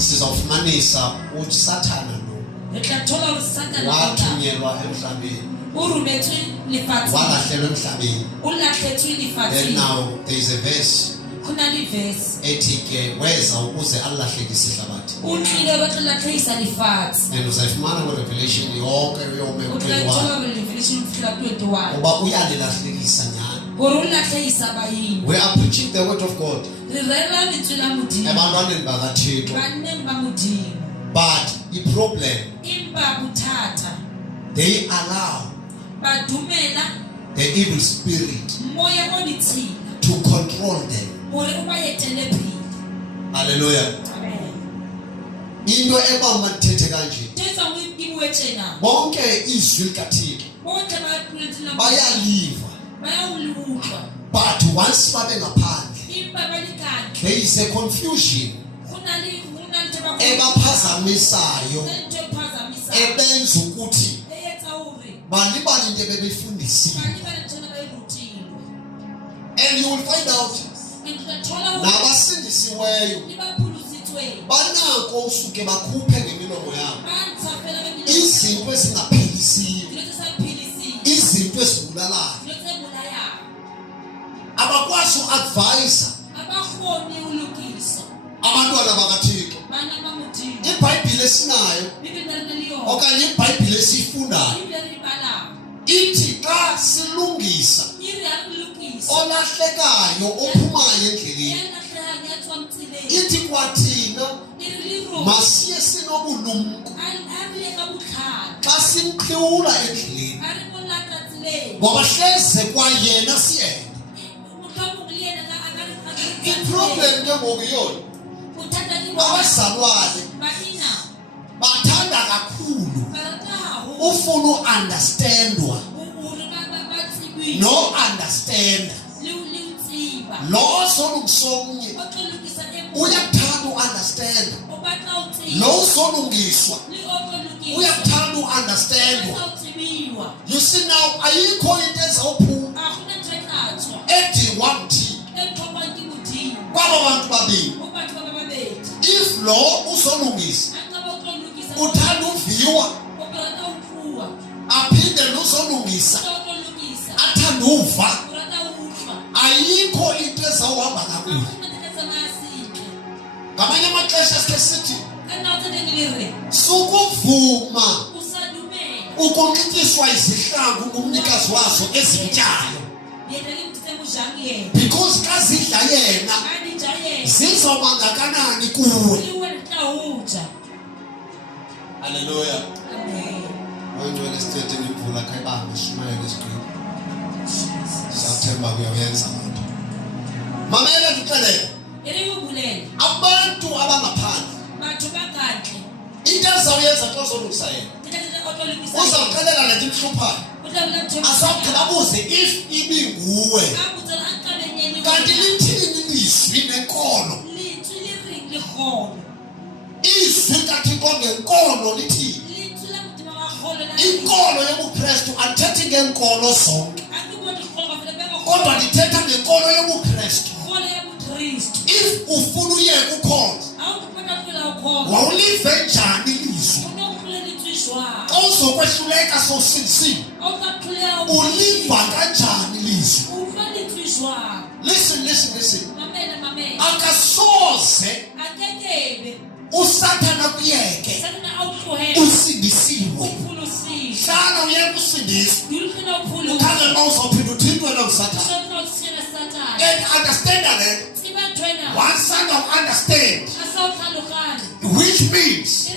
sizawufumanisa ukuthi Sathana lo wathunyelwa emhlabeni walahlelwa emhlabeni. And now there is a verse ethi ke weza ukuze alahlekise ihlabathi. And uzayifumana kwiRevelation yonke yome uba uyalilahlekisa nyani. We are preaching the word of God. Ebantwaneni bakaThixo. But the problem, they allow the evil spirit to control them. Hallelujah. Into ebamba ndithethe kanje. Bonke izwi likaThixo bayaliva. But once babe ngaphandle, there is a confusion ebaphazamisayo ebenza ukuthi balibale into bebefundisiwe. And you will find out nabasindisiweyo banako usuke bakhuphe ngemilomo yabo izinto ezingaphelisiyo, izinto ezibulalayo. Abakwazi uadvise abantwana bakaThixo. iBhayibhile esinayo okanye iBhayibhile esifundayo ithi xa silungisa olahlekayo ophumayo endleleni, ithi kwathina masiye sinobulumko xa simqhiwula endleleni, ngoba hleze kwayena siyena. Iproblem ke ngokuyona abazalwane bathanda kakhulu ufuna uunderstandwa no understand. Lo solungisomnye uyakuthanda uunderstand, lo solungiswa uyakuthanda uunderstandwa. You see now, ayikho into ezawuphuma edingwa mthini kwaba bantu babili. If lo uzolungisa uthanda uviwa, aphinde lozolungisa athanda uva, ayikho into ezawuhamba kakuhle. Ngamanye amaxesha sikhe sithi sukuvuma ukunxityiswa izihlangu ngumnikazi wazo ezimtyayo, because xa zidla yena zizawuba ngakanani kuwe. Hallelujah. When state ngivula khayibamba Shumayele screen. Sathemba kuyawenza abantu. Mamela ngixelele. Abantu abangaphandle into ezawuyenza xa uzolungisa yena, uzawuxelela le nto imhluphayo, asawuqhabuze if ibinguwe kanti lithini ilizwi nenkolo. Izwi likaThixo ngenkolo lithini? Inkolo yobuKristu athethi ngenkolo zonke, kodwa lithetha ngenkolo yobuKristu. If ufuna uyeka ukhonza, wawulive njani ilizwi? Xa uzokwehluleka sosindisiwe, uliva kanjani ilizwi? Listen. Akasoze uSathana kuyeke usindisiwe. Hlala uyeke usindiswe, ukhangele uma uzawuphinda uthintwe noSathana. And understand that one son of understand, which means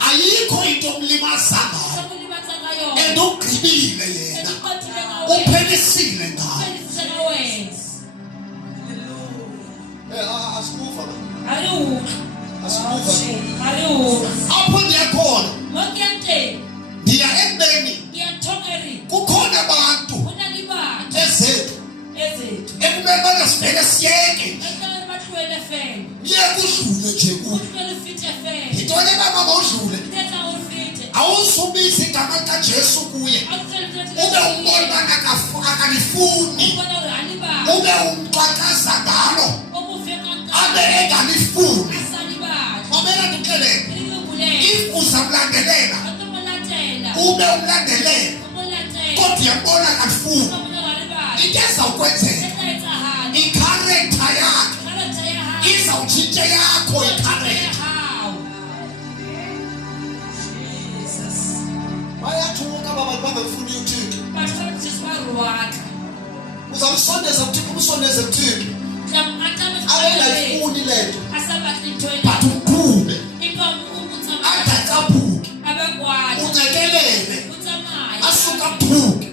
ayikho into omlimaza ngayo and ugqibile yena uphelisile ngayo. Apho ndiyakhona ndiya ekubeni kukhona abantu ezethu ekumele bangasivele siyeke yekudlule nje kuyo. Yintoni ebaba mawudlule awuzubiza igama likaJesu kuye ube umbona ubana akalifuni, ube umxhakaza ngalo abe engalifuni. Mamela umlandelela ube umlandelela kodwa uyabona kafuthi into ezawukwenzeka i-character yakhe izawutshintsha yakho i-character. Bayathuka abantu bangafuni uThixo. Uzamsondeza uThixo, umsondeze uThixo. Ayengayifuni lento. But ukube. Akathabuki. Uncekelele. Asuka phuke.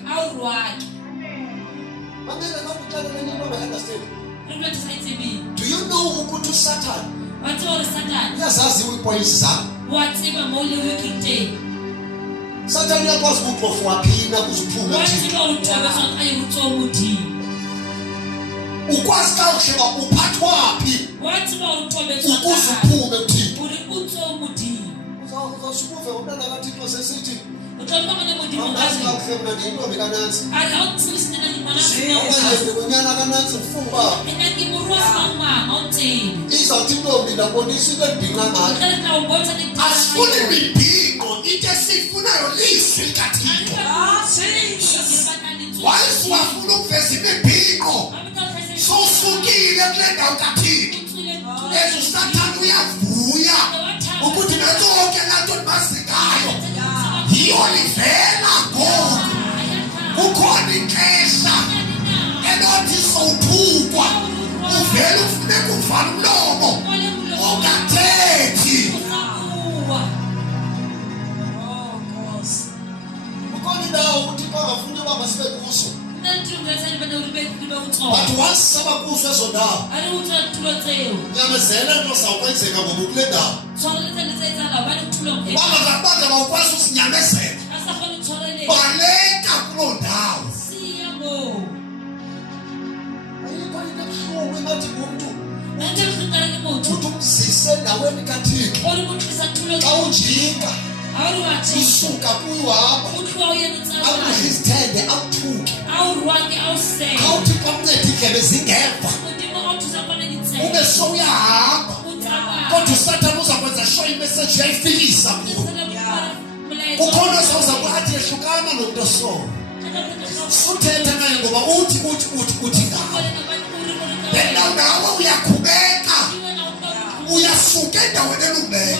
Mangeke ngokutshela into understand. Do you know ukuthi Satan? Uyazazi ipoints zakho. Satan uyakwazi ukuphofwa phina kuziphuma uthi. Ukwazi ka uhleba uphathwa phi? Ukuziphume uthi. Uzawusukuve umntana kaThixo sesithi. Asifuni imibhinqo into esifunayo lizwi likaThixo. Wayesifuna ukuveza imibhinqo sosukile kule ndawo kaThixo. Sathane uyavuya ukuthi nonke lanto libasikayo iyolivela ngoku. Kukhona ixesha elothi sowuthukwa uvele ufuneka uvala umlomo ungathethi. Kukhona indawo ukuthi bangafuni ukuba sibe kuso. But once sabakuso ezo ndawo nyamezela into zawukwenzeka ngoba kule ndawo bangakabanga bawukwazi usinyamezela baleka kuloo ndawo. Ayikho into ebuhlungu engathi ngumntu uthi umzise endaweni kaThixo xa ujika usuka kuyuhamba awuzithende awuthuke awuthi kwamnceda indlebe zingeva ube sowuyahamba kodwa uSathane uzakwenza sure imessage yayifikisa kuwe. Kukhona ozawuzakuthi ehlukana nomuntu osolo suthetha naye ngoba uthi ngawo bena nawe uyakhubeka uyasuka endaweni elungileyo.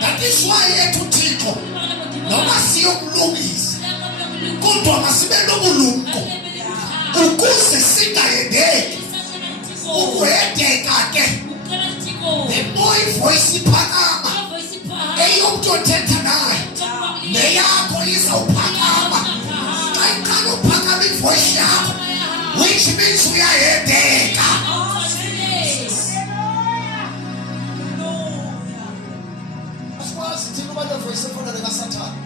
That is why yethu Thixo noma siyokulungisa kodwa masibe nobulumko ukuze singayedeki ukuhedeka ke. The more voice iphakama eyomntu othetha naye neyakho izawuphakama. Xa iqala uphakama ivoice yakho which means uyahedeka. Asikwazi thina uba voice efana nekaSathane.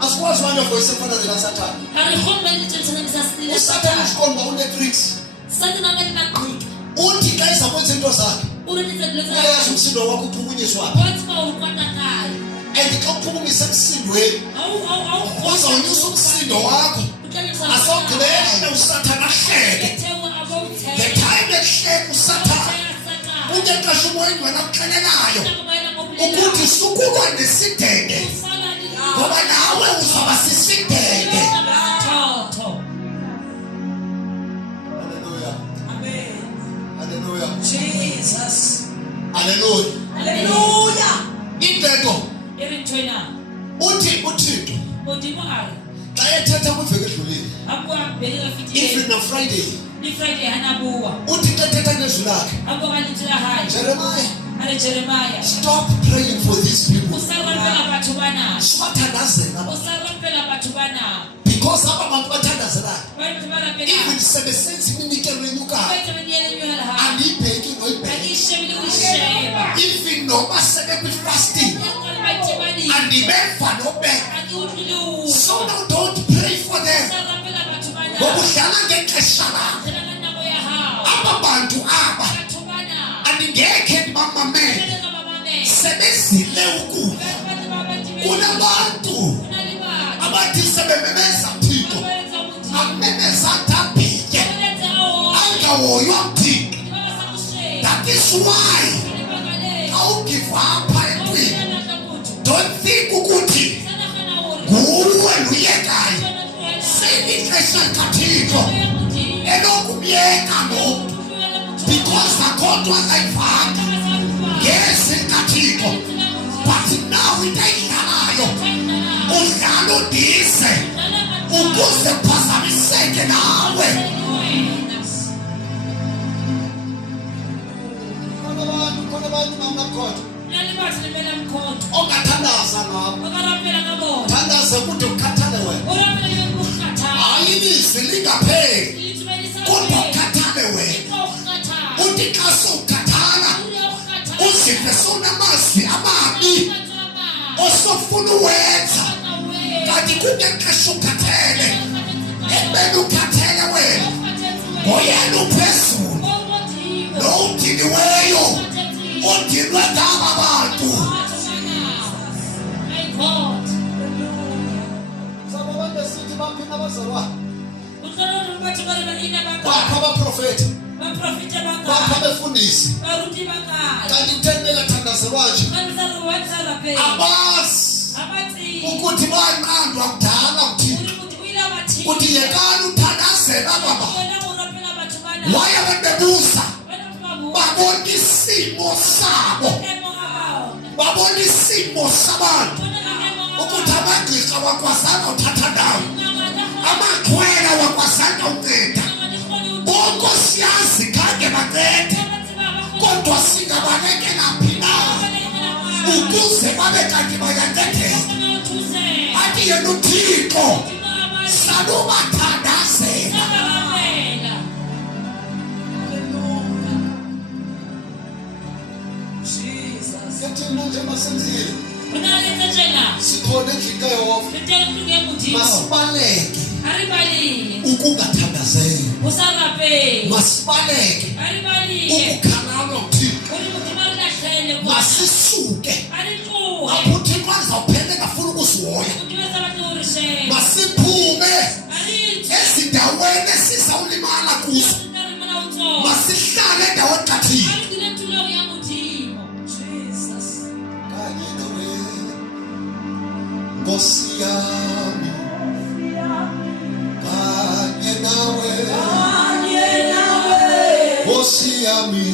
Asikwazi uba voice efana nekaSathane. uSathane usikhomba une-tricks. Uthi xa izakwenza into zakhe uyayazi umsindo wakho uphukunyiswa and xa uphukumisa emsindweni uzawunyusa umsindo wakho asogqibele uSathane ahleke. The time ehleka uSathane uNkqesha umoyeni wena akuxelelayo ukuthi sukulwa nesidenge ngoba nawe uzaba sisidenge. Jesus. Hallelujah. Hallelujah. Indego. Uthi uThixo. Xa ethetha kuveke edlulile. Even na Friday. Uthi xa ethetha ngezwi lakhe. Jeremiah. Stop praying for these people. Because abantu bathandazelayo. Even sebesenza iminikelo enyukayo. Andibheki noyibheki. Even noma sebekwi-fasting. Andibeva nobeka. So now don't pray for them. Ngoba udlala ngexesha lakho. Aba bantu aba andingekhe ndibamamele. Sebezile ukufa. Kunabantu abathi sebememeza Thixo amemeza tabhike angawoywa Thixo. That is why Awugive up empini. Don't think ukuthi nguwe luyekayo. Selixesha kaThixo elokumyeka lo because akhodwa ayivanga. Yes kaThixo, but now itayidlalayo udlala udise ukuze phazamiseke nawe. Ongathandaza ngabo. Thandaza ukuthi ukhathale wena. Ayilizwi lingapheli. Kodwa ukhathale wena. Uthi xa sowukhathala uzive sonamazwi amabi osofuna uwenza. Kanti kungexesha ukhathele. Ekubeni ukhathele wena ngoyena uphezulu lo udiniweyo odinwe ngaba bantu. Bakho abaprofeti, bakho abefundisi, kanti intendela thandazelwa nje abazi ukuthi banqandwa kudala ukuthi yekani uthandazela baba. Waya bebebuza babona isimo sabo, babona isimo sabantu ukuthi amagqirha wakwazana uthatha ndawo, amakhwela wakwazana unceda. Bonke siyazi khange bancede, kodwa singabalekela phi na ukuze babe kanti bayancedeka. Athi yena uThixo salubathandazela. Yathina nje masenzile sikhona endlini kaYehova. Masibaleke ukungathandazeli. Masibaleke ukukhalala uThixo. Masisuke apho uThixo azawuphele ngafuna ukusihoya. Masiphume ezindaweni esizawulimala kuzo. Masihlale endaweni kaThixo. Nkosi yami kanye nawe, Nkosi yami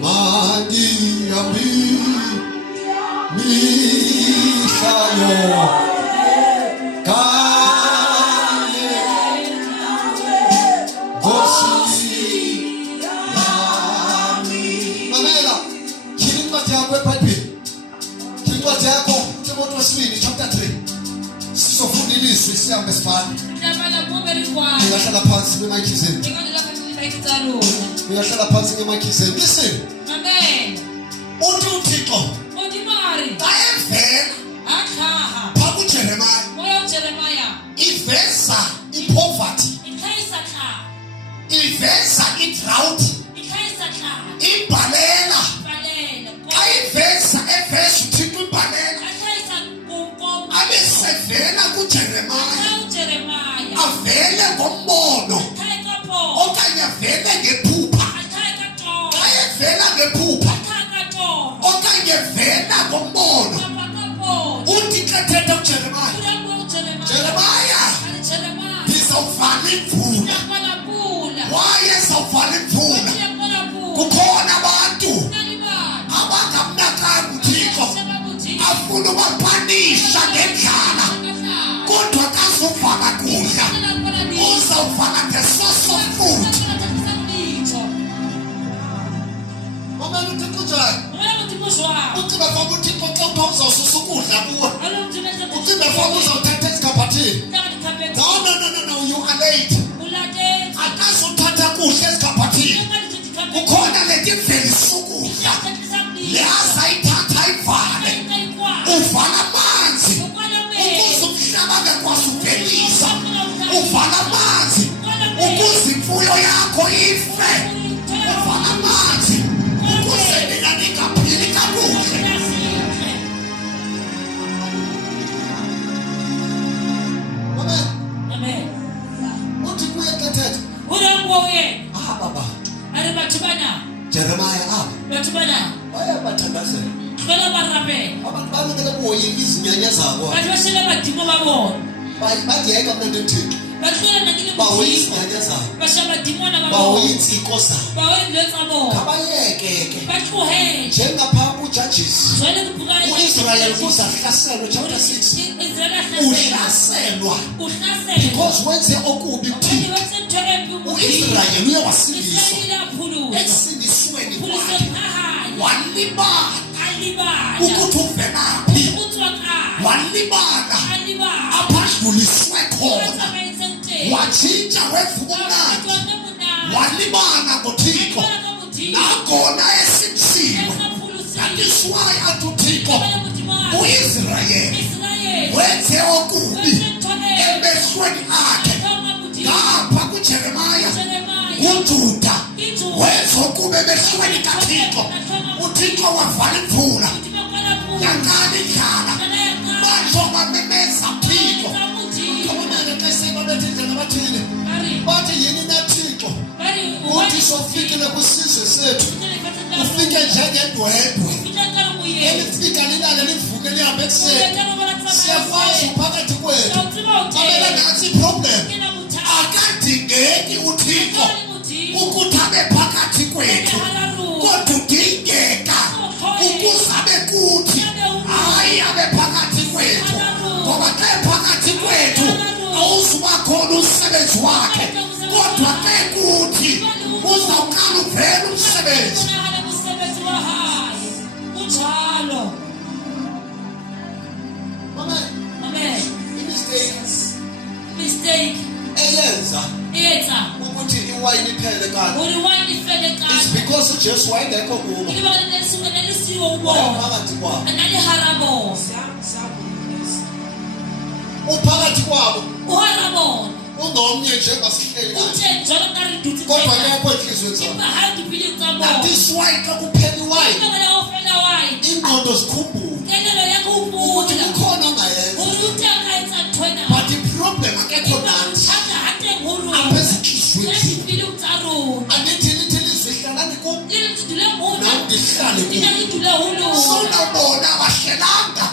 mandi yami mihlayo kanye Nkosi yami. Mamela kilima chakwe papi yakho Timotheo wesibili chapter 3 sizofunda ilizwi sihambe sifana. Ngiyahlala phansi ngemicrophone. Ngiyahlala phansi ngemicrophone. Listen. Amen. Uthi uThixo ayevela phambi kuJeremiah iveza ipoverty, iveza idrought, ibhalela ayiveza eveza uThixo ibhalela abesevela kuJeremiah avele ngombono okanye avele ngephupha, ayevela ngephupha okanye vela ngombono. Uthi xa thetha kuJeremiah, Jeremiah ngizawuvala imvula. Waye zawuvala imvula. Kukhona abantu abangamnakanga uThixo afuna ubapanisha ngendlala, kodwa kazovala kudla uzawuvala ngesource of food. Mama uthi kunjani? Uthi bafaka uThixo xa uzawususa ukudla kuwe. Uthi bafaka uzawuthatha esikhabathini. No, you are late. Akazothatha kudla esikhabathini. Kukhona leti velisa ukudla leyazayithatha ivale, uvala amanzi ukuze umhlaba bekwazi uvelisa, uvala amanzi ukuze imfuyo yakho ife, uvala amanzi ukuze nina ningaphili kakuhle. Amen. Uthi kuye kethetha baba Jeremiah up. Bayabathandazela. Abantu balungele kuhoyika izinyanya zabo. Badiyeka mntu uThixo. Bahoyika izinyanya zabo. Bahoyika insiko zabo. Kabayeke ke. Njengapha kuJudges. U-Israel kuzahlaselwa chapter 6. Uhlaselwa. Because wenze okubi kuThixo. U-Israel uyawasindiswa. Eksindisweni kwakhe. Walibala. Ukuthi uvelaphi. Walibala. Abadluliswe khona. Watshintsha wevuka mnandi. Walibala ngoThixo. Nangona esimsiwe. That is why uThixo u-Israel wenze okubi emehlweni akhe. Ngapha kuJeremiah uJuda wenze okubi emehlweni kaThixo. uThixo wavala imvula yancane indlala manje bamemeza Thixo. Kabonake xa sebabethi indlela bathile bathi yini naThixo uthi sofikile kusizwe sethu ufike njengendwedwe elifika lilale livuke lihambe ekuseni siyakwazi phakathi kwethu abela ngathi problem akadingeki uThixo ukuthi abe phakathi kwethu kodwa udingeka ukuze abe kuthi hayi abe phakathi kwethu ngoba xa phakathi kwethu awuzuba khona umsebenzi wakhe kodwa ke kuthi uzawuqala uvela umsebenzi. Amen. Mistake. Eyenza ukuthi iwayini iphele kanti. It's because uJesu wayengekho kubo. Phakathi kwabo. Uphakathi kwabo. Ungomnye nje ngasihleli kanti. Kodwa lapho enhlizweni zabo. That is why xa kuphela iwayini. Ingqondo zikhumbule. Ukuthi kukhona ongayenza. But the problem akekho nathi. Apha ezinhlizweni. Andithi lizwe hlalani kubo. Nandihlale kubo. Sonabona abahlelanga.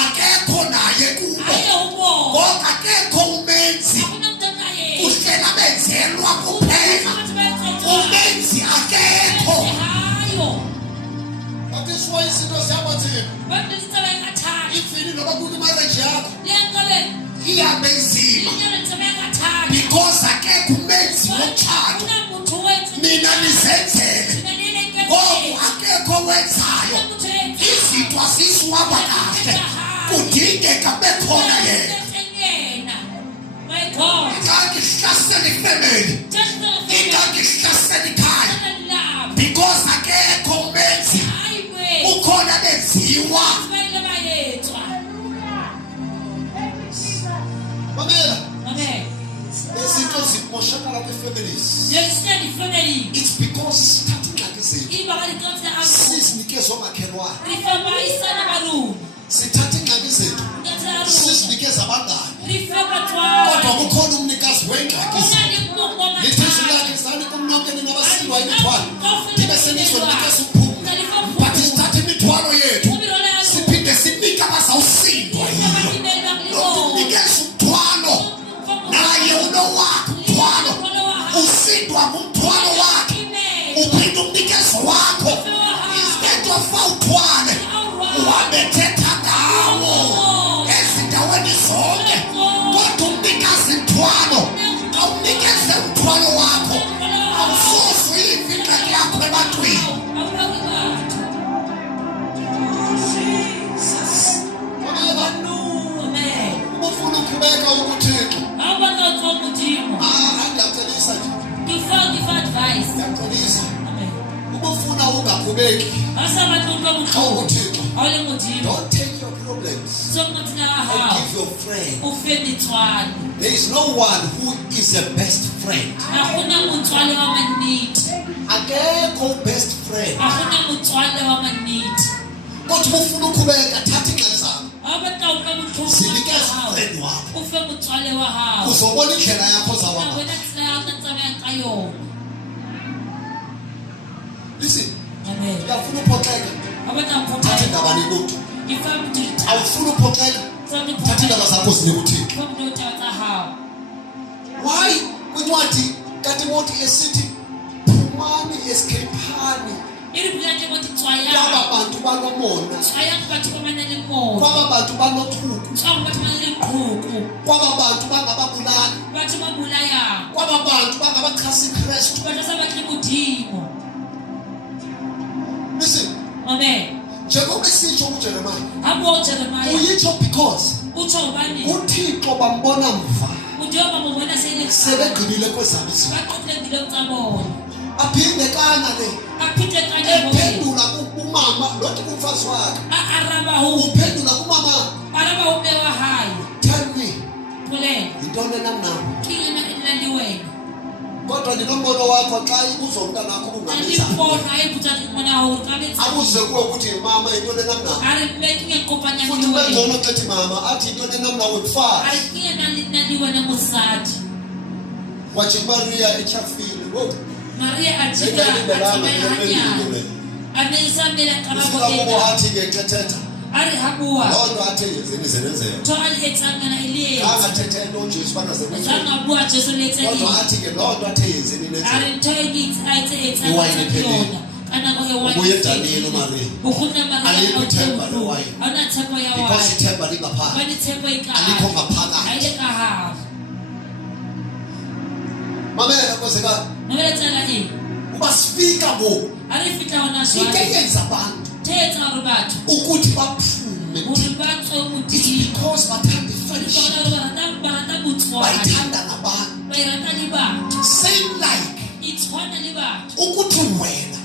Akekho naye kubo. Ngoba akekho umenzi. Uhlela benzelwa kuphela. Umenzi akekho. That is why izinto ziyabathini. Ifini noba kuthi marriage yakho. Ihambe nzima. Because akekho umenzi womtshado. Mina nizenzele. Ngoba akekho wenzayo. Izinto asisiwaba kahle. Kudingeka bekhona yena. Ingangihlasela ifamily. Ingangihlasela ikhaya. Because akekho umenzi. Ukhona benziwa. Amen. Izinto zimoshakala kwi-families. It's because starting like this. Sisinikezwe omakhelwane. Sithatha ingxaki zethu sisinikeza abangani kodwa kukhona umnikazi wengxaki zethu. Lithizwe lakhe zani kumnonke ninabasindwa imithwalo ndibe senizonikeza ukuphumla but sithatha imithwalo yethu siphinde sinike abazawusindwa yiyo. Lokunikeza umthwalo naye unowakhe umthwalo usindwa ngumthwalo wakhe uphinde umnikezo wakho instead of awuthwale wabethetha ngawo ezindaweni zonke kodwa umnikazi mthwalo awunikeze umthwalo wakho awusoze uyivika yakho ebantwini. Ufuna ukhubeka ukuthixo angiyacelisa nje ngiyacelisa ubufuna ungakhubeki uthixo. Don't take your problems and give your friend. There is no one who is a best friend. Akekho best friend. Kodwa ufuna ukhubeka thatha ingxaki zakho sinikeze friend wakho uzobona indlela yakho zawaba. awufuni uphoxeka thatha indaba nikuthi awufuni uphoxeka thatha indaba zakho zinike uThixo. Why kwincwadi kaTimothy esithi phumani eskheliphani kwaba bantu banomona, kwaba bantu banothuku, kwaba bantu bangababulali, kwaba bantu bangabachasi Kristu. Listen, amen. njengoba sitsho uJeremiah uyitsho because uThixo bambona mva sebegqibile kwezabo izinto. Aphinde kana le ephendula kumama lothi kumfazi wakhe uphendula kumama. Tell me yintoni namnawo kodwa ndinombono wakho xa ibuza umntana wakho kungabenza abuze kuwe ukuthi mama yintoni namnawo futhi ubengcono xa ethi mama athi yintoni namnawo mfazi wathi Maria etyhafile. Maria ajika atimaya anesamela karabo athi ke thetha ari habuwa loo nto athe yenzeni zenenzeka to alethangana ile angathethe into Jesu bana zenenzeka angabuwa Jesu lethe kodwa athi ke loo nto athe yenzeni nenzeka ari ntoyiki ayithe etsangana kana kwa wine ubuye Daniel Maria ukhona Maria awuthemba lo wine awuna themba ya wine because ithemba lingaphansi wani themba ikhala alikho ngaphakathi ayile kaha mamela kozeka nabeletsana ini ubasifika ngo alifika wana shwa ikeyenza abantu thetha rubathu ukuthi baphume ulibatho it's umuthi because bathanda fellowship bayithanda nabantu same like it's one liba ukuthi wena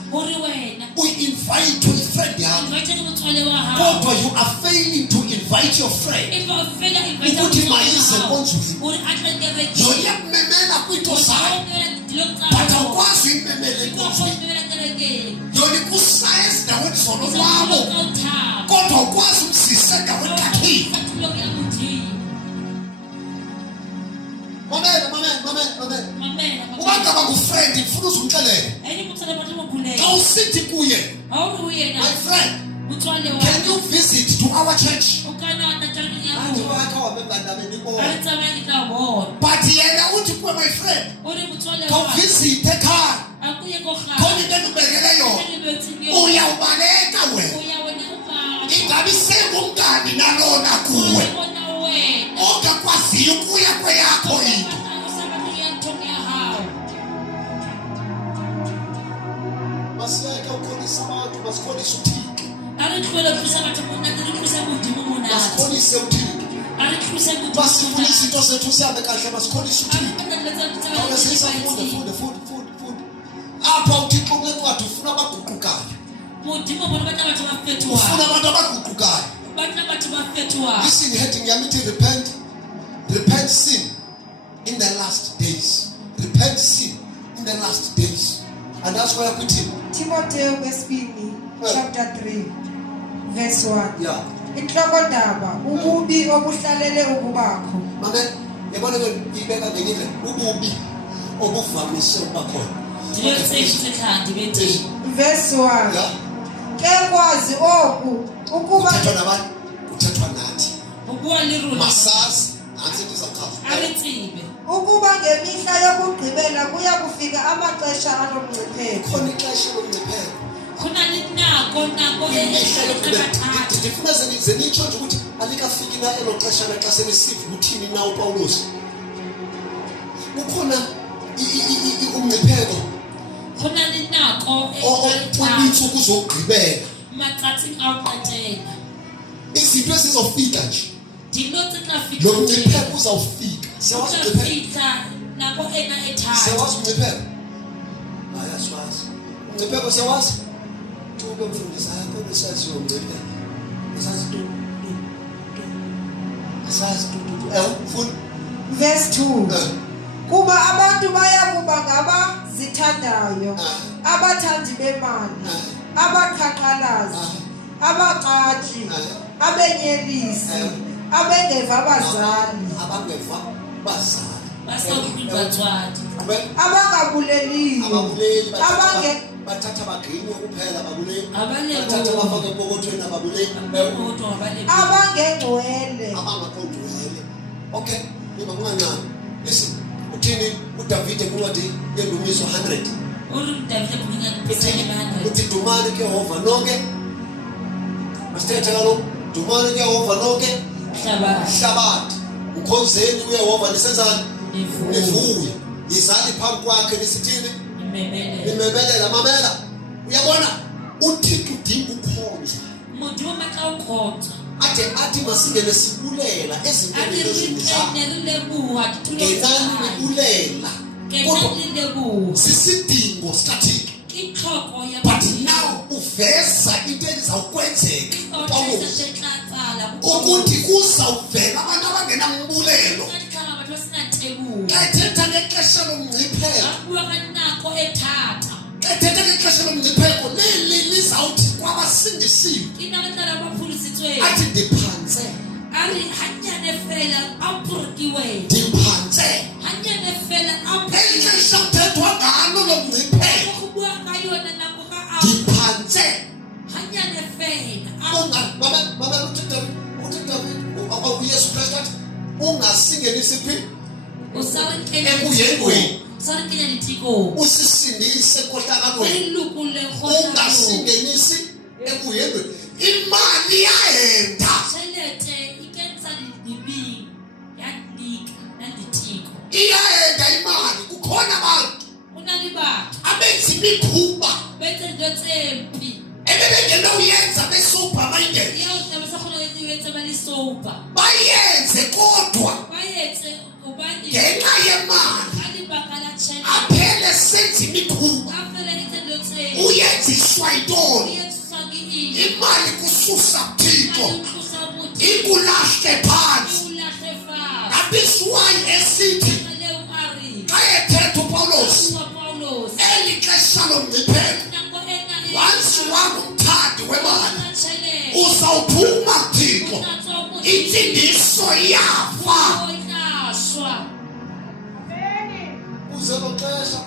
uinvite your friend yakho kodwa you are failing to invite your friend ukuthi mayize konzweni yona kumemela kwinto zayo but awukwazi imemele konzweni yona kusaya ezindaweni zonolwabo kodwa ukwazi umsisa endaweni kakhulu. Mamela ubantu abangufriend ngifuna uzumxelele xa usithi kuye my friend can you visit to our church but yena uthi kuwe my friend visit ekhaya khona into endibekele yona uyawubaleka wena ingabi sengumngani nalona kuwe ongakwaziyo ukuya kweyakho into. Masiyeke ukholisa abantu masikholise uThixo masikholise uThixo basifuna izinto zethu sihambe kahle masikholise uThixo awusisafunde funde apha uThixo kwencwadi ufuna abaguqukayo ufuna abantu abaguqukayo. Listen, heading yamithi repent sin in the last days. Repent sin in the last days. And that's why I put him. Timothy chapter 3 verse 1. Yeah. Inhlokondaba ububi obuhlalele ukubakho. Mama, yabona ke ibeka ngenile ububi obuvamise ukubakhona. Verse 1. Yeah. Ke kwazi oku ukuba uthethwa nabantu uthethwa nathi masazi nansi ndizawuchaza ukuba ngemihla yokugqibela kuya kufika amaxesha anomngcipheko. Khona ixesha lomngcipheko khona linako ndifuna zenitsho nje ukuthi alikafiki na elo xesha xa selisiva ukuthini na uPawulos ukhona umngcipheko khona linako iintsuku zokugqibela matsatsi awuqathela izinto ezizofika nje lo mngcipheko uzawufika. Sewazi nako ena ethatha sewazi umngcipheko ayaswazi umngcipheko sewazi tube mfundisa yakho besaziyo umngcipheko asazi asazi full. Verse 2. Kuba abantu baya kuba ngabazithandayo abathandi bemali abaqhaqhalazi abaqathi abenyelisi abengeva abazali abangabuleliyo bathatha bagqinywe kuphela babuleki Abalebo. bathatha bafake epokothweni ababuleki abangengcwele abangaqondwele. Okay, niba kungancane. Listen, uthini uDavide kuncwadi yeNdumiso 100 uthi dumani kuYehova nonke masithethe kaloku dumani kuYehova nonke hlabathi ukhonzeni kuYehova nisenzani nivuye yizali phambi kwakhe nisithini nimemelela mamela. Uyabona uThixo udinga ukukhonza athi masingene sibulela ezintweni eziningi ngenani nibulela kodwa sisidingo sikaThixo. But now uveza into ezawukwenzeka Pawulos ukuthi kuzawuvela abantu abangenambulelo ethetha ngexesha lomngcipheko ethetha ngexesha lomngcipheko leli lizawuthi kwabasindisiwe athi ndiphantse ndiphantse elixesha kuthethwa ngalo lomngcipheko ndiphantse uYesu Kristu athi ungasingenisi phi ekuyengweni usisindise kohlakalweni ungasingenisi ekuyengweni. Imali yaenda iyaenda imali. Kukhona abantu abenza imikhuba ebebengena uyenza besuper minded bayenze kodwa ngenxa yemali aphele senza imikhuba uyenziswa yintoni imali kususa kuThixo ikulahle phansi. That is why esithi xa ethetha uPawulos eli xesha lomngcipheko once wangumthandi wemali uzawuphuma kuThixo intsindiso yafa. Uzelo xesha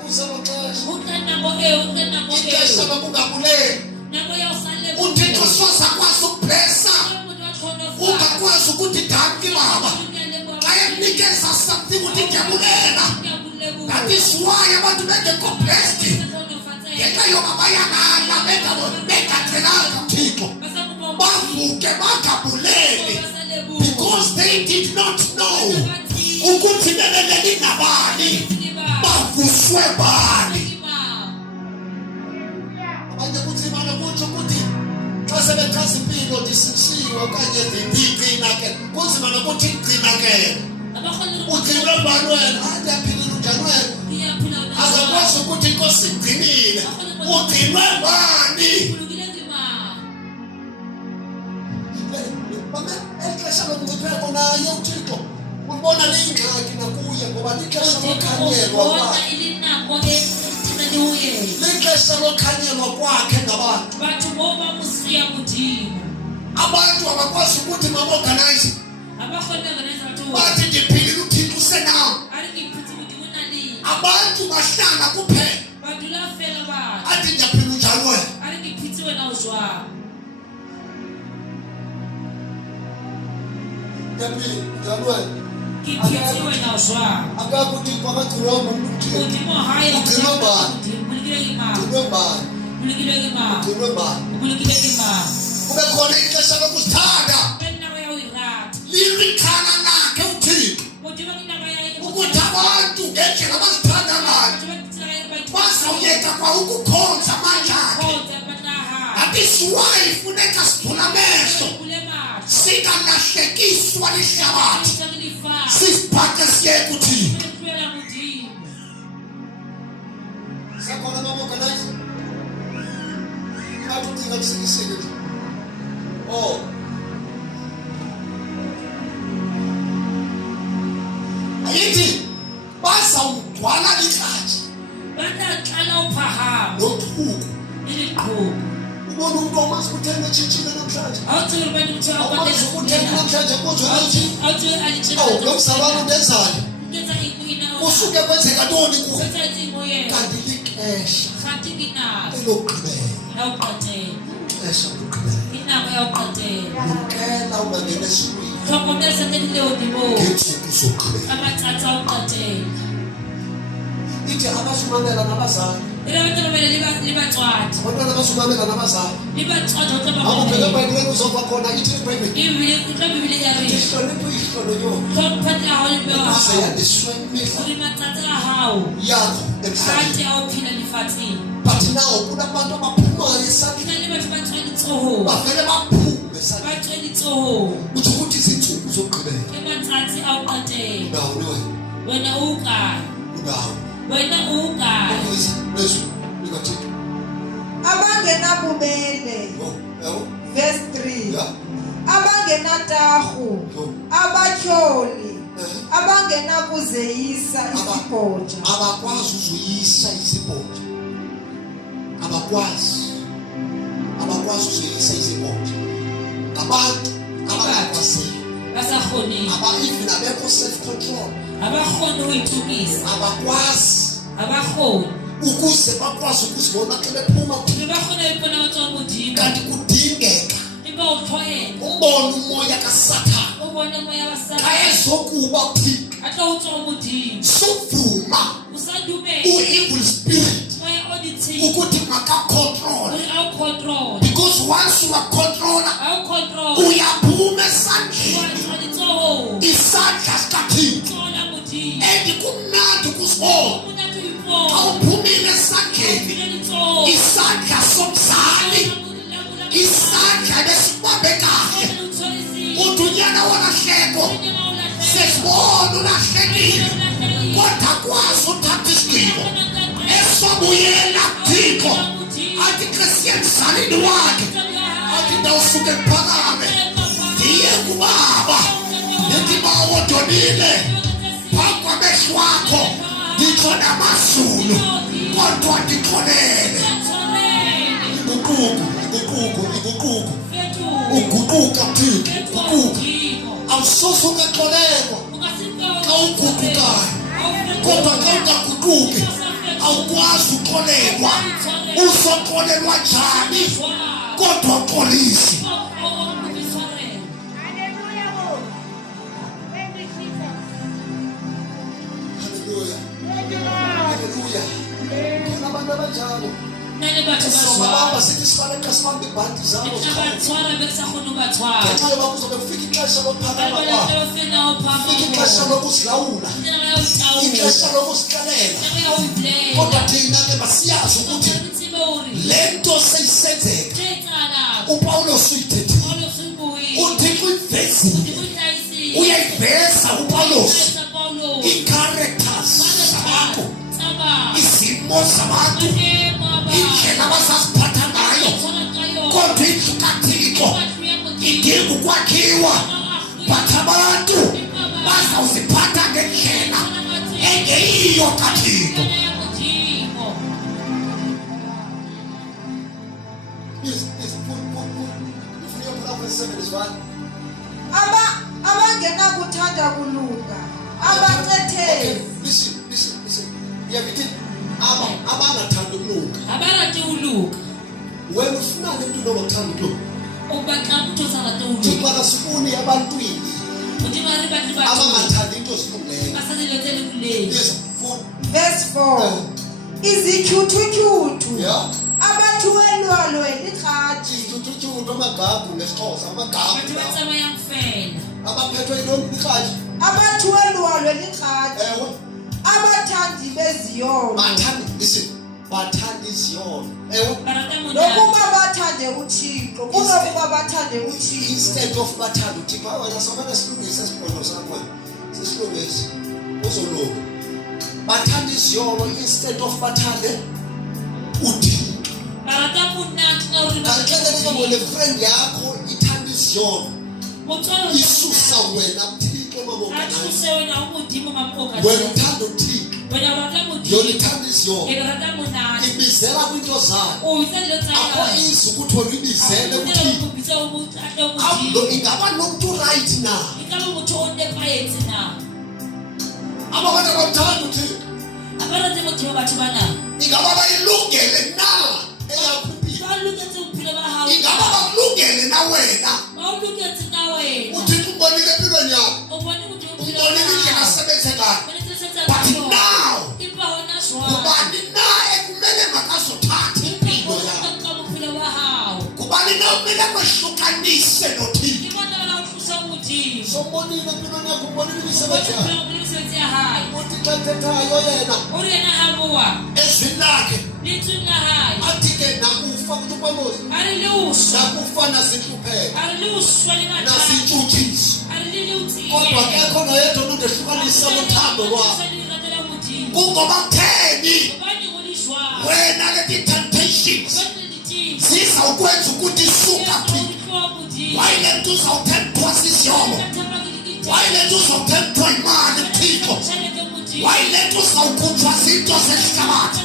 ixesha lokungabuleli uThixo sozakwazi ukublessa ungakwazi ukuthi danki baba xa ekunikeza something uthi ndiyabulela. That is why abantu bengekho blessed ngenxa yoba bayangala bengacelanga uThixo bavuke bangabuleli because they did not know ukuthi bebeleli ngabani bavuswe bani. Abanye kuthi imali kutsho ukuthi xa sebechaza impilo ndisishiwe okanye ndiqinakele kunzima nokuthi ngcinakele ugcinwe bani wena ndiyaphilile unjani wena azakwazi ukuthi inkosi igcinile ugcinwe bani. Exesha lomngcipheko naye uThixo ubona lingxaki nakuye ngoba lixesha lokhanyelwa kwakhe lixesha lokhanyelwa kwakhe ngabantu. Abantu abakwazi ukuthi maborganize bathi ndiphilile uThixo usenawo. Abantu bahlala kuphela athi ndiyaphila unjani wena akakuthi kwabagcinwa umuntu kube khona ixesha lokuzithanda lirikhala nakhe uThixo ukuthi abantu ngendlela abazithanda ngayo bazawuyeka kwa ukukhonza amandla akhe. That is why funeka sivula amehlo singalahlekiswa lihlabathi sisiphathe siye kuThixo. Sakhona maborganize akudinga kusikiseke ayithi bazawugcwala lihlathi noqhuku ubona umuntu omazi ukuthenga etshintshile namhlanje awumazi ukuthenga namhlanje kuzwe lo mzabalo ndenzayo kusuke kwenzeka ntoni kuwe kanti ixesha Khatikina. elokugqibela Awuqathela. ixesha lokugqibela Inako yawuqathela. lumkela ungangena eswini Thokomela sendeleo dibo. ngeentsuku zokugqibela Amatsatsa awuqathela. ithi abazumamela nabazali Abantwana libatswadi. abantwana abazumamela nabazali Libatswadi akubhele otababona. ebhayibhileni uzova khona ithi ebhayibhile Ibili kutla bibili yari. ihlonipho ihlolo Thomphathi a hao lebe wa ukuze hao. yandiswe imihla Uri matsatsa a hao. yakho emhlabeni Khathi a o phila lefatsheng. but now kunabantu abaphumayo esandleni Kena le batho ba tswa letsohong. bavele baphume esandleni Ba tswa letsohong. uthi ukuthi izinsuku zokugqibela Ke matsatsi a o qatela. unawo niwena Wena o kae? unawo Wena o kae? nezwi likathixo abangenabubele. yabo Verse 3. ya Abangenatahu, yo abatyholi, abangenakuzeyisa isibhoja. abakwazi uzuyisa izibhoja abakwazi uzuyisa izibhoja ngabantu abangakwaziyo Basakghoni. even abekho self control Abakhona ukuyithukisa. abakwazi Abakhona. ukuze bakwazi ukuzibona xa bephuma Bakhona ibona batswa modimo. kanti kudingeka Iba uthoyela. umbone umoya kasathane Ubona moya wa xa Satan. ezokuba phika Atla utswa modimo. suvuma Usadumela. u-evil spirit Moya auditing. ukuthi makacontrol Uri au control. because once uwacontrola Au control. uyaphuma esandleni Watswa letsohong. isandla sikathixo Tsola modimo. kumnandi ukuzibona Umuna xa tuyipho. uphumile esandleni Ufile letsohong. isandla somzali isandla besibambe kahle udunyana wolahleko sesibona ulahlekile kodwa kwazi uthatha isigqibo esobuyela kuthixo athi ke siyemzalini wakhe athi ndawusuke ndiphakame ndiye kubaba ndithi bawodonile phambi kwamehlo wakho nditsho namazulu kodwa ndixolele uguquka Thixo uguquka awusoze ungaxolelwa xa uguqukayo kodwa xa ungaguquki awukwazi uxolelwa uzoxolelwa njani kodwa uxolisi haleluya haleluya khona abantu abanjalo sobaba sithi sibaleka sibambe ibhanti zabo ngenxa yoba kuzobe kufika ixesha lokuphakama kwabo kufika ixesha lokuzilawula ixesha lokuzixelela kodwa thina ke masiyazi ukuthi le nto seyisenzeka upawulos uyithethile uthixo uyivezile uyayiveza upawulos ii-characters zakho izimo zabantu indlela abazaziphatha ngayo kodwa indlu kathixo idinga ukwakhiwa but abantu bazawuziphatha ngendlela engeyiyo kathixo Abangenakuthanda kulunga, abacethezi. Listen. Yakithi abangathanda ukulunga. Abangati uluka. Wena ufuna umuntu onothanda ukulunga. Ubaqala ukuthi uzakade uluka. Thixo akasifuni abantwini Uthi mari bantu bathi abangathanda into zilungileyo. basalelethele kuleli. Yes, Verse 4. Izityhuthutyhuthu, yeah. abathuwelwalwe likhathi, Izithuthuthu amagagu ngesixhosa amagagu. Bathi batsamaya ngifela. Abaphethwe yiloo ikhathi. abathuwelwalwe likhathi, Ewe. abathandi beziyono. Bathanda iziyono. Ewe. Barata mona. Nokuba bathande uThixo, kunokuba bathande uThixo. Instead of bathanda uThixo, wena somane silungise isibhono sakho. Sisilungise. Uzolunga. Bathanda iziyono instead of bathande uThixo. Barata mona tina uri Kanti ke ngole friend yakho ithanda iziyono. Motsola Isusa wena uThixo mabonga nayo. Ashuse wena umudimo mamkoka. Wena uthanda uThixo. Wena urata mudimo. Yona ithanda iziyono. Yena urata mona. Ibizela kwinto zakho. Uyiselo Akho tsaya. izwi ukuthi wena ibizele uThixo. Ubisa umuntu ade Awulo umudimo. ingaba nomuntu right na. Ikaba umuntu ondephayetsi na. Abantu abathanda uThixo. Abarate mudimo bathu bana. Ingaba bayile kuyomela kwehlukanise noThixo. Sombonile empilweni yakho umbonile imisebenzi yakhe. Uthi xa thethayo yena ezwini lakhe athi ke nakufa kuthi uPawulos nakufa nasinhlupheko nasintshuthiso kodwa kekho noyedwa umuntu ehlukanisa uthando lwakhe kungoba kutheni wena leti temptations zizawukwenza ukuthi suka wayile nto uzawuthemba sisiyomo wayile nto uzawuthemba imali Thixo wayile nto uzawukhutshwa zinto zehlabathi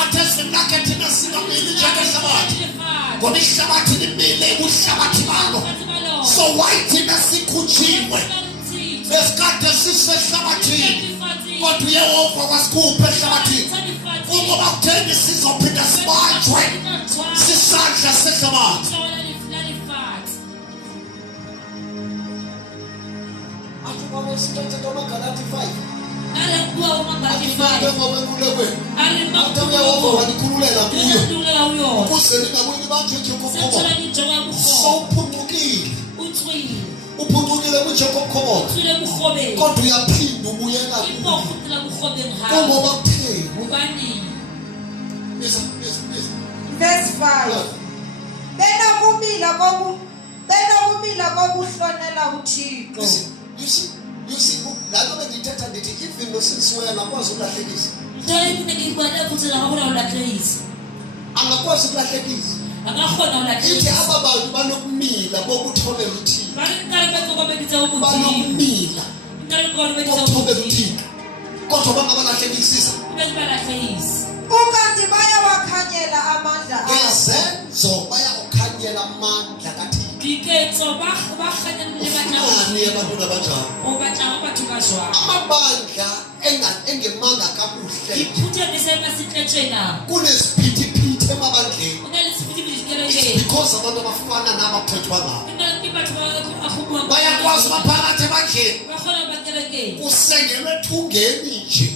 athe sinake thina singamili njengehlabathi ngoba ihlabathi limile uhlabathi balo so why thina sikhutshiwe besikade sisehlabathini kodwa uYehova wasikhupha ehlabathini kungoba kutheni sizophinda sibanjwe sisandla sehlabathi. Galati 5 uphundukile kuJacob kodwa uyaphinda ubuyela kungoba kutheni verse 5 benokumila kokuhlonela uThixo. You see, lalo bendithetha ndithi even nosinsiweyo angakwazi ukulahlekisa. Angakwazi ukulahlekisa. Ithi aba bantu banokumila bokuthobela uThixo. Banokumila bokuthobela uThixo. Kodwa bangabalahlekisisa. Ukanti bayawakhanyela amandla abo. Ngezenzo bayawakhanyela amandla kaThixo. Amabandla engemanga kakuhle kunesiphithi emabandleni because abantu abafana nabaphethwa ngabo bayakwazi baphakathi ebandleni kusengelwe ethungeni nje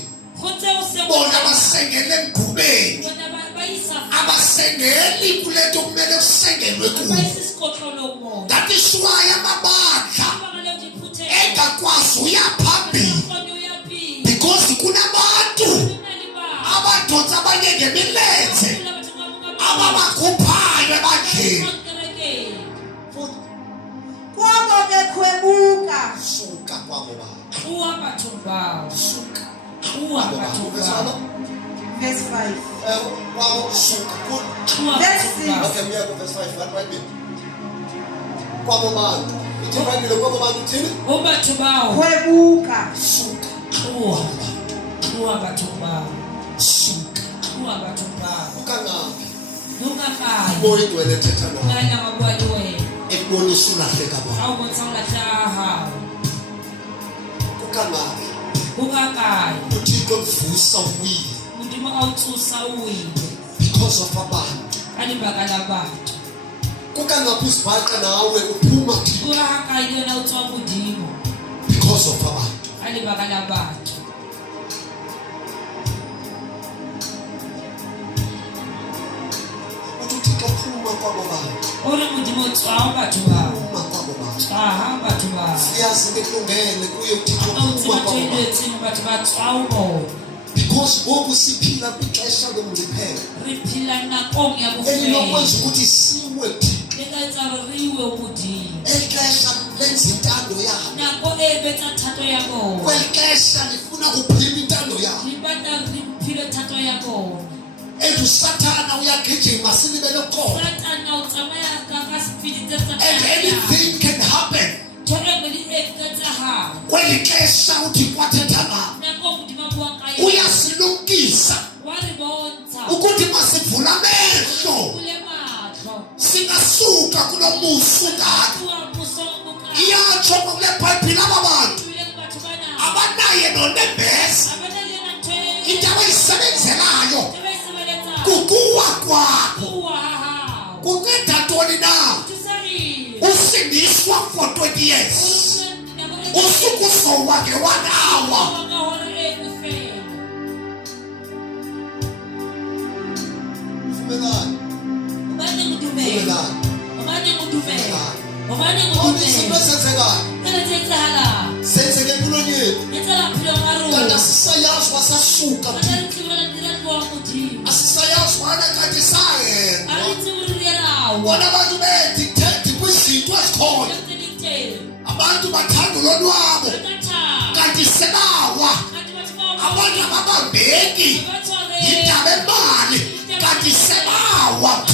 bona basengele emgubeni abasengeli kuletho kumele kusengelwe kuwo. That is why amabandla engakwazi uyaphambili because kunabantu abadonsa abanye ngemilenze ababakhuphayo ebandleni kwabo bekhwebuka suka kwabo verse 5 kwabo suka verse 6 okay we are verse 5 right there kwabo bantu ithi Bible kwabo bantu thini obathu bawo khwebuka suka bathu bawo ukangaphi nungakhaya moya ngwele thetha nawe ngana mabwali wena ekubonisa ulahleka ba awubonisa ulahlaha ukangaphi ukakaya uThixo kuvusa uwile ndimo awuthusa uwile because of abantu alibakala abantu kukangaphi usibhaqa nawe uphuma ukakaya yona uthwa kudimo because of abantu alibakala abantu uThixo phuma kwabo bantu ore kudimo tswa batho bawo kwabo bantu batho bawo siyazi bekulungele kuye uThixo phuma kwabo batho batswa because ngoku siphila kwixesha lomngcipheko riphila nakong ya elinokwenza ukuthi siwe lenza riwe ukudini exesha lenza intando yakho nako ebetsa thato yako kwexesha lifuna kuphila intando yakho libanda liphile thato yako edu Sathana uyagijima silibele khona Sathana utsamaya ka speed tsa and anything can happen kwelixesha uthi kwathetha nako kudima buwakaya uyasilumkisa ukuthi masivula amehlo singasuka kulo musu ngakho iyatsho kule Bhayibhile abantu abanaye nonembeza into abayisebenzelayo kukuwa kwakho kunceda ntoni na usindiswa for 20 years usuku sowa nge 1 hour senzeke empilweni yethu kanti asisayazi wasasuka asisayazi wana kanti sayenza bona abantu bedictate kwizinto ezikhona abantu bathanda ulonwabo kanti sebawa abantu ababambeki yindaba emali kanti sebawa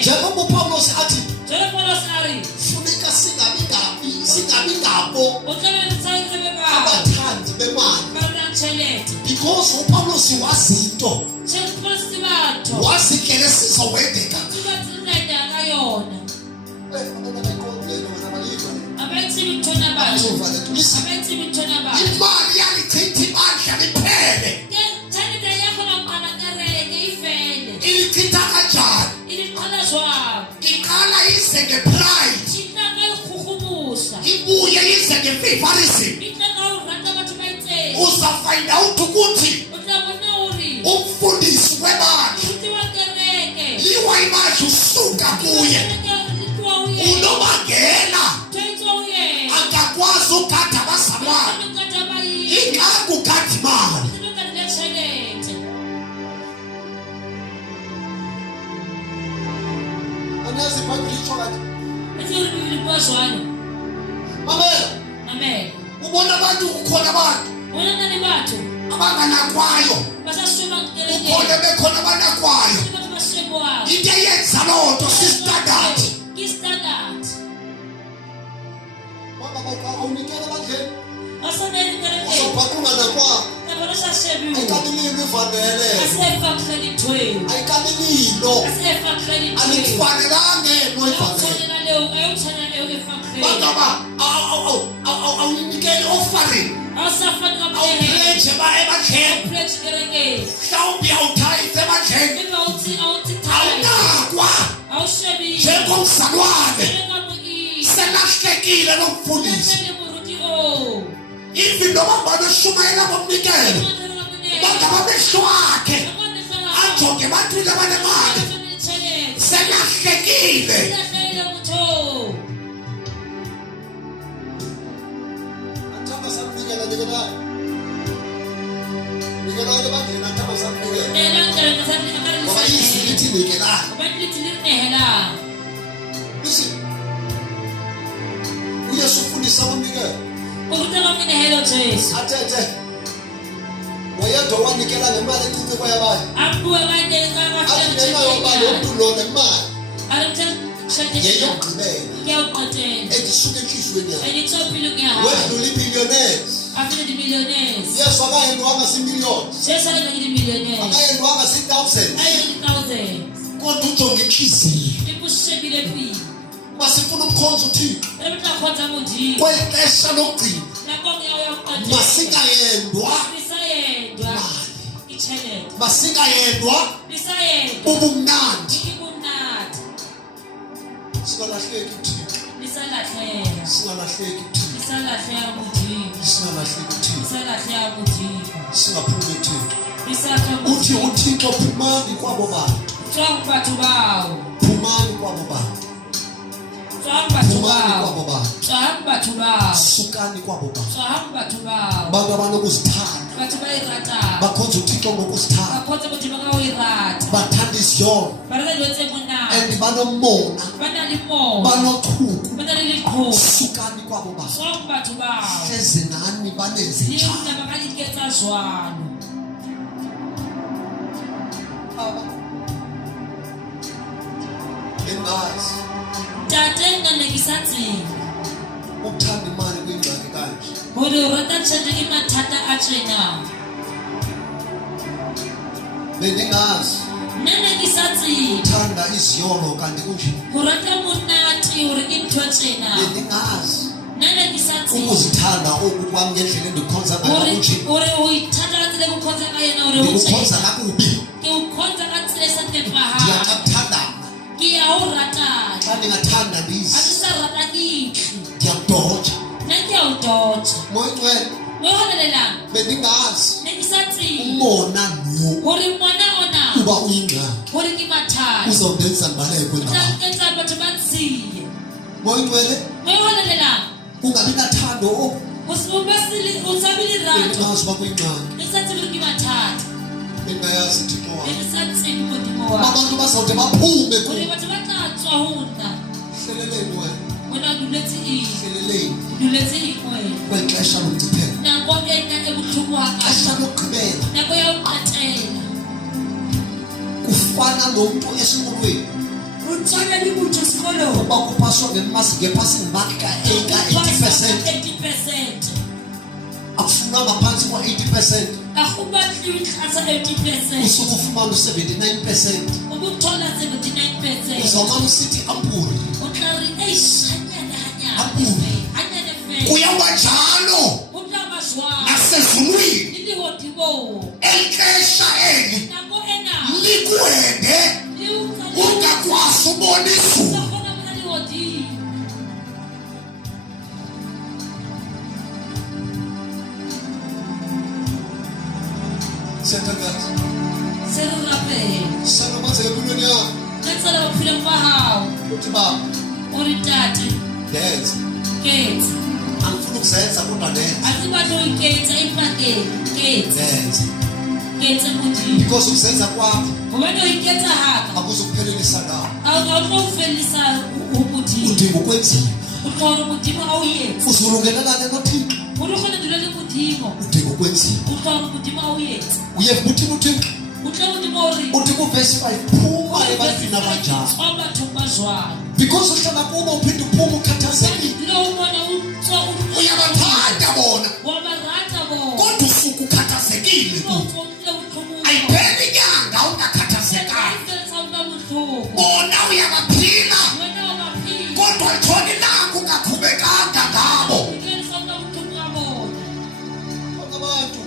njengoba uPawulos athi funeka singabi ngabo abathandi bemali because uPawulos wazinto wazikele sizowedeka imali yalichitha ibandla liphele ilichitha kanjani iqala ize ngepride ibuye ize ngefavorism uzafind out ukuthi umfundisi wemali liwa imali usuka kuye unobangela akakwazi ukukhatha abazalwane ingakho ukhatha imali anazi ibhayibheli itsho kathi mamela ubona abantu kukhona abantu abanganakwayo ukhona bekhona abanakwayo into eyenza loo nto sistandard awunikele abandleni uzobhaquma nakwabo ayikamililo ivangele ayikamililo alikufanelanga eno ivangele bangaba awunikele offering awupledge ebandleni mhlawumbi awuthayithe ebandleni awunakwa njengomzalwane selahlekile lo mfundisi even noma banoshumayela bomnikelo bangaba amehlo akhe ajonge ebantwini abanemali selahlekile anthamba samnikela nikelayo ebandleni anthamba samnikela ngoba izwi lithi nikelayo listen uyesu ufundisa umnikelo athethe wayedwa wanikela ngemali encinci kwayabanye athi ngenxa yoba lo mntu lona imali yeyokugqibela endisuka entliziyweni yakho wedlula iibillionaires yesu akayendwanga ziimiliyoni akayendwanga zii-thousands kodwa ujonge inhliziyo masifuna umkhonza uThixo kweli xesha lokugcina masingayendwa masingayendwa ubumnandi singalahleki uThixo singalahleki uThixo singaphumi uThixo uthi uThixo phumani kwabo bantu phumani kwabo bantu sukani kwabo bantu abanokuzithanda bakhonza uThixo ngokuzithanda bathanda iziyono and banomona banothuku sukani kwabo bantu hleze nani banenze njani engazi Tatenga nekisatsi ukuthanda imali kwingxaki kanje hore rata tshente ke mathata a tsena bendingazi nene kisatsi uthanda iziyono kanti kunje horata monati hore ke ntho tsena bendingazi nene kisatsi ukuzithanda oku kwangendlela endikhonza ngayo kunje hore uyithanda katsile kukhonza ka yena hore ukhonza kakubi ke ukhonza katsile sa tepaha ndiyakuthanda ke ya o rata xa ndingathanda ndizi asisarata kithi ndiyakudoja nandiyakudoja moyicwele weholelela bendingazi nekisatsi umona lo hore mona ona uba uyingqa uzondenza mbaleko moyingcwele kungabi nathando ngimazi uba kuyingqa engayazi Thixo wami abantu bazawude baphume hleleleni wena hleleleni kwexesha lomcipheko xesha lokugqibela kufana nomntu esikolweni uba kupaswa nge-passing mark ka-80%. Akufuna ngaphansi kwa 80%. Usuke ufumana 79%. Uzomana usithi ampuri. Kuyawa njalo nasezulwini elixesha eli likuhende ungakwazi ubona izulu. Because usenza kwakho akuzukuphelelisa udinga ukwenziwa uzulungelelane noThixo udinga ukwenziwa uye uthini uThixo uthi ku-verse 5 phuma ebantwini abanjalo because uhlala kubo uphinde uphuma ukhathazekile uyabathanda bona kodwa usuke ukhathazekile ayipheli inyanga ungakhathazekanga bona uyabaphila kodwa ayitholi ilanga ungakhubekanga ngabo abantu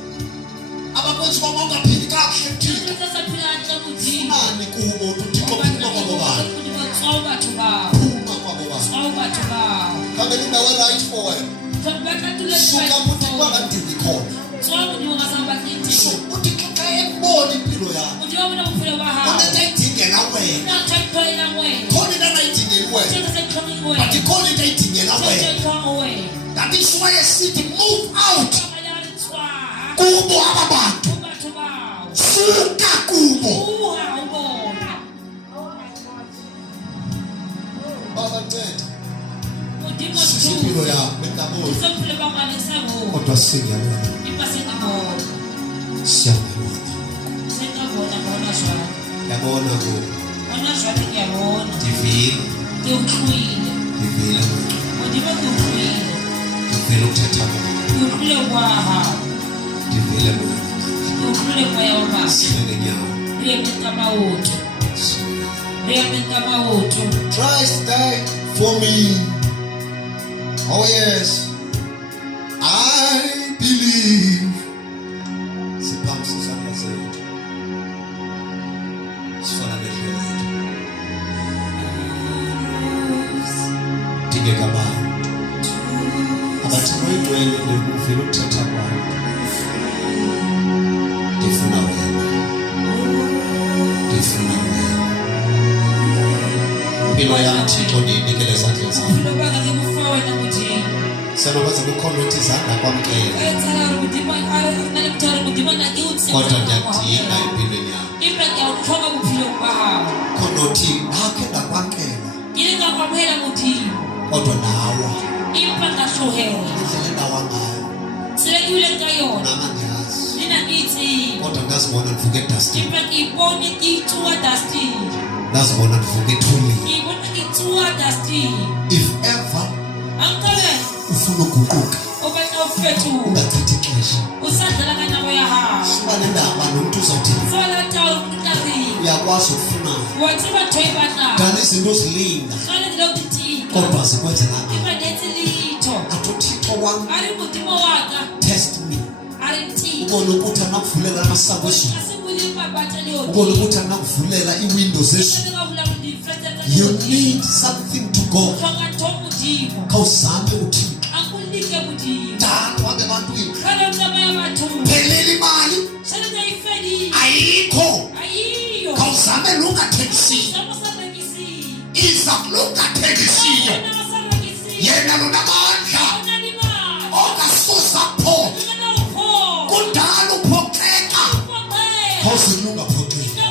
abakwenza uba ungaphili kakuhle Thixo funani kubo uThixo phuma kwabo bantu phuma kwabo bantu kamele indawo right for wena suka uthi bangadingi khona uThixo xa ebona impilo yakho unento ayidingela wena khona into ayidingela wena but ikhona into ayidingela wena. That is why I see to move out kubo aba bantu suka kubo sisimpilo yakho kodwa singiyabona yabona divile uthetha try stay for me. Oh yes, I believe. Sanobaza kukhonwetha izandla kwamkela kodwa ndiyadinga empilweni yami khonothi akhe ndakwamkela kodwa nawa indlela endawa ngayo nama ndiyazi kodwa ndazibona ndivuka edustini ndazibona ndivuka ethulini. If ever ufuna ukuguquka ungathathi ixesha suba nendaba nomntu uzawuthini uyakwazi ukufuna dala izinto zilinda kodwa zikwenzekanga athi uThixo wami test me ubone ukuthi anakuvulela amasango ezulu ubone ukuthi anakuvulela iwindows ezulu. You need something to go. Kausame uThixo dala wande bantwini phelele imali ayikho zakulungathekisiyo yena lunamandla okasusa pho kudala uphoxeka khosi lungaphoxeki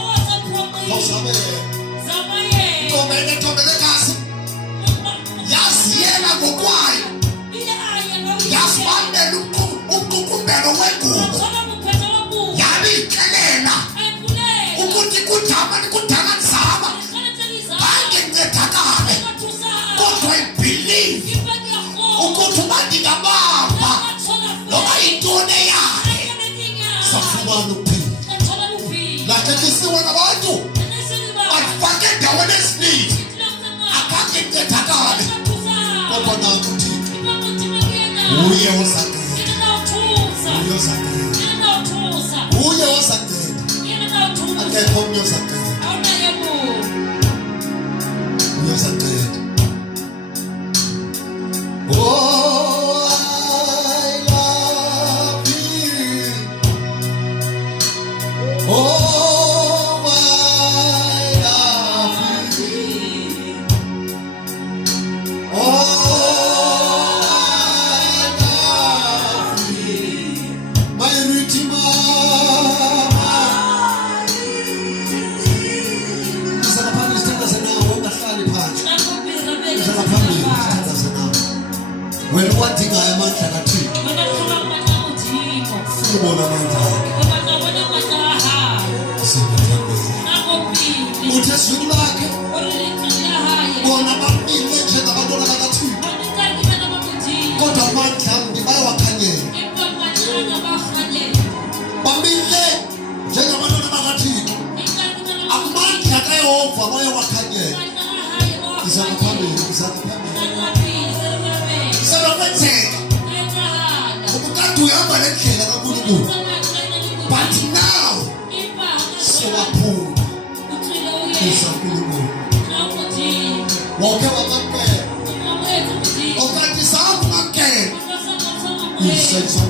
khosabe Tomele kasi yasiyela ngokwayo yasibambela ukukumbelo wegugu yabikelela ukuthi kudala nzaba bangencedakale kodwa ibelieve ukuthi bandingabamba loba intone yakhe safumana ukuphila lathekisiwe nabantu bafake endaweni eziningi akakhe ncedakale kodwa nakuthi uye osagenda akekho omnye osagenda uye osagenda. Oh, I love you. Oh, I love you. Oh, I love you. My Redeemer. When one thing I am at the tree, Fubona Manta, Utesumake, Bonamami, mentioned about the tree. Got a man can be our Kanye. Bamile, General Magati, a man can I offer my Wakanye. Is that a family? Is that a family? But now, so I pull. Is a good walk over my bed. Oh, that is out my game. You said so.